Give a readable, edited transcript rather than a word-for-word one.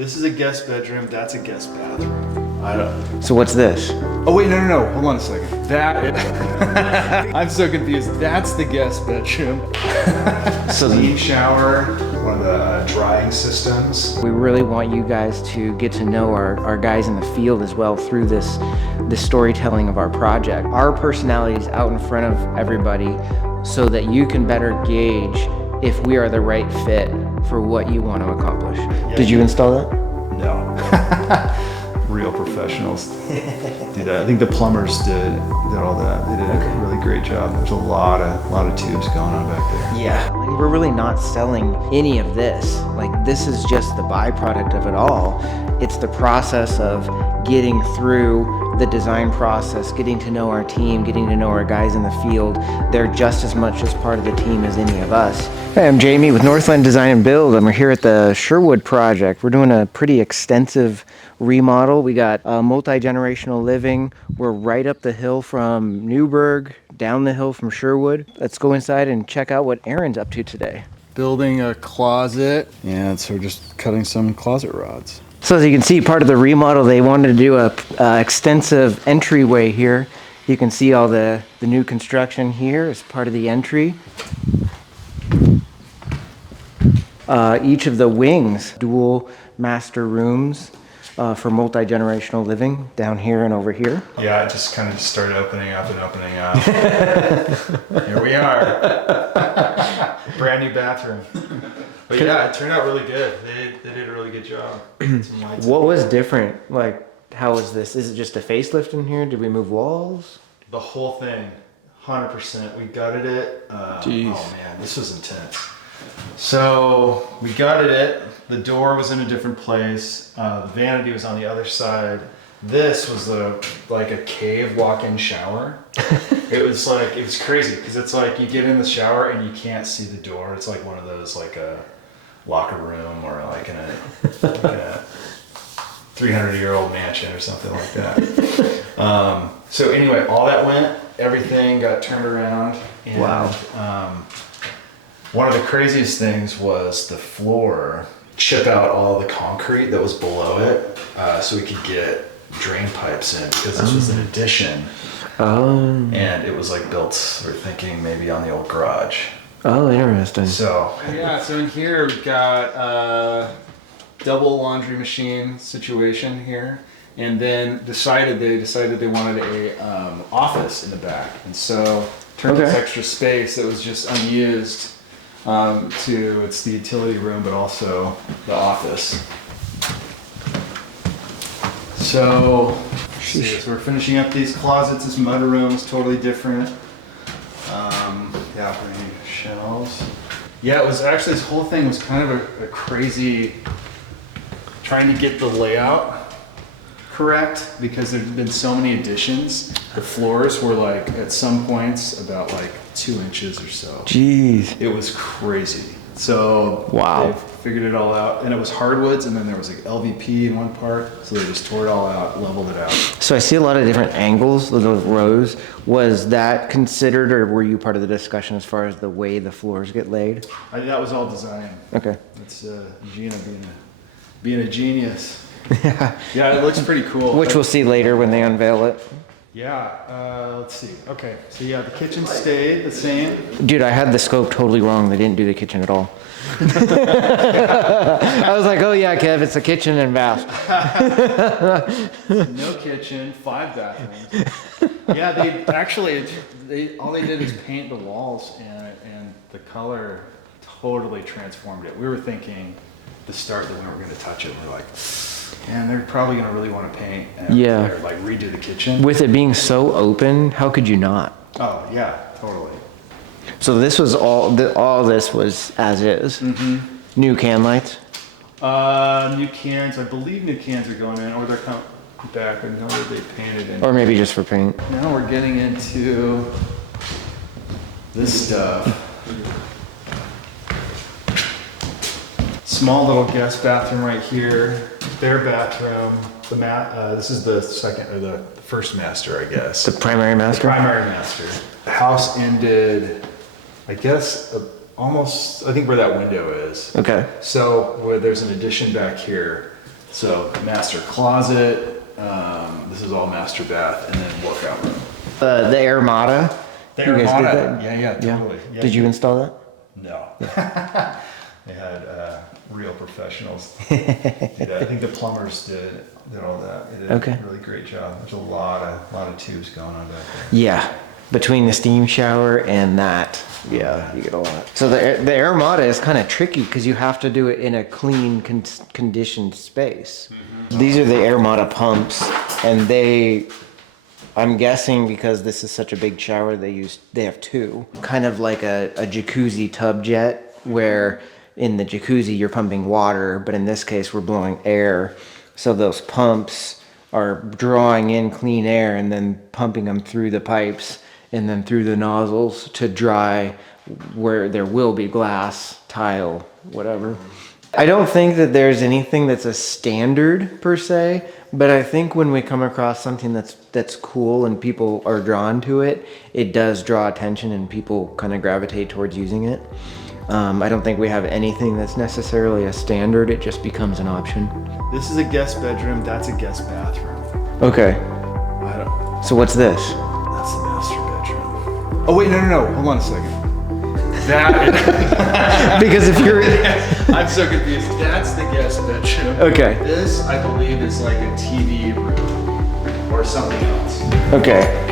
This is a guest bedroom. That's a guest bathroom. I don't. So what's this? Oh wait, no. Hold on a second. I'm so confused. That's the guest bedroom. So Steam shower, one of the drying systems. we really want you guys to get to know our guys in the field as well through this storytelling of our project. Our personalities out in front of everybody so that you can better gauge if we are the right fit for what you want to accomplish. Did you install that? No. Real professionals do that. I think the plumbers did all that. They did a really great job. There's a lot of tubes going on back there. Yeah. We're really not selling any of this. Like, this is just the byproduct of it all. It's the process of getting through the design process, getting to know our team, getting to know our guys in the field. They're just as much as part of the team as any of us. Hey, I'm Jamie with Northland Design Build, and we're here at the Sherwood project. We're doing a pretty extensive remodel. We got multi-generational living. We're right up the hill from Newburgh, down the hill from Sherwood. Let's go inside and check out what Aaron's up to today. Building a closet, and so we're just cutting some closet rods. So as you can see, part of the remodel, they wanted to do a extensive entryway here. You can see all the new construction here as part of the entry. Each of the wings, dual master rooms for multi-generational living down here and over here. Yeah, it just kind of started opening up. Here we are. Brand new bathroom. But yeah, it turned out really good. They did a really good job. Some lights. What was different? Like, how was this? Is it just a facelift in here? Did we move walls? The whole thing, 100%. We gutted it. Jeez. Oh man, this was intense. So we gutted it. The door was in a different place. The vanity was on the other side. This was like a cave walk-in shower. It was crazy because it's like you get in the shower and you can't see the door. It's like one of those like a locker room or like in a 300-year-old mansion or something like that. So anyway, all that went, everything got turned around. And, Wow. One of the craziest things was the floor, chip out all the concrete that was below it so we could get drain pipes in because this was an addition. And it was like built, we're thinking maybe on the old garage. Oh, interesting. So in here we've got a double laundry machine situation here, and then they decided they wanted a office in the back, and so turned this extra space that was just unused to it's the utility room, but also the office. So we're finishing up these closets. This mud room is totally different. Shelves. Yeah, it was actually, this whole thing was kind of a crazy, trying to get the layout correct because there's been so many additions. The floors were like, at some points, about like 2 inches or so. Jeez. It was crazy. So wow. They figured it all out, and it was hardwoods, and then there was like LVP in one part, so they just tore it all out, leveled it out. So I see a lot of different angles of those rows. Was that considered, or were you part of the discussion as far as the way the floors get laid? That was all design. Okay. It's Gina being a genius. Yeah, it looks pretty cool. Which we'll see later when they unveil it. Yeah, let's see. Okay, so yeah, the kitchen stayed the same. Dude, I had the scope totally wrong. They didn't do the kitchen at all. I was like, oh yeah, Kev, it's a kitchen and bath. No kitchen, 5 bathrooms. Yeah, all they did is paint the walls, and the color totally transformed it. We were thinking at the start that we weren't going to touch it. We're like, and they're probably going to really want to paint and like redo the kitchen. With it being so open, how could you not? Oh yeah, totally. So this was all this was as is. Mm-hmm. New can lights? New cans. I believe new cans are going in, or they're coming back. I know that they painted in. Or maybe just for paint. Now we're getting into this stuff. Small little guest bathroom right here. Their bathroom. This is the second or the first master, I guess. The primary master? The primary master. The house ended, I guess, almost, I think where that window is. Okay. So where there's an addition back here. So master closet, this is all master bath, and then workout room. The Armada. The You guys did Armada, that? yeah, totally. Yeah. Did you install that? No. They had real professionals do that. I think the plumbers did all that. They did Okay. a really great job. There's a lot of tubes going on back there. Yeah, between the steam shower and that, yeah, you get a lot. So the Armada is kind of tricky because you have to do it in a clean, conditioned space. These are the Armada pumps, and I'm guessing because this is such a big shower, they have two. Kind of like a jacuzzi tub jet, where in the jacuzzi you're pumping water, but in this case we're blowing air. So those pumps are drawing in clean air and then pumping them through the pipes and then through the nozzles to dry where there will be glass, tile, whatever. I don't think that there's anything that's a standard per se, but I think when we come across something that's cool and people are drawn to it, it does draw attention and people kind of gravitate towards using it. I don't think we have anything that's necessarily a standard, it just becomes an option. This is a guest bedroom, that's a guest bathroom. Okay, I don't, so what's this? that's the master bedroom. Oh wait, no, hold on a second. That Because if you're... I'm so confused. That's the guest bedroom. Okay, This, I believe, is like a TV room or something else. okay.